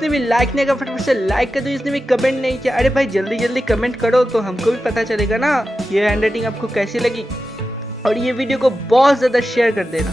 जिसने भी लाइक नहीं किया फटाफट से लाइक कर दो, जिसने भी कमेंट नहीं किया अरे भाई जल्दी जल्दी कमेंट करो तो हमको भी पता चलेगा ना ये हैंडराइटिंग आपको कैसी लगी। और ये वीडियो को बहुत ज़्यादा शेयर कर देना।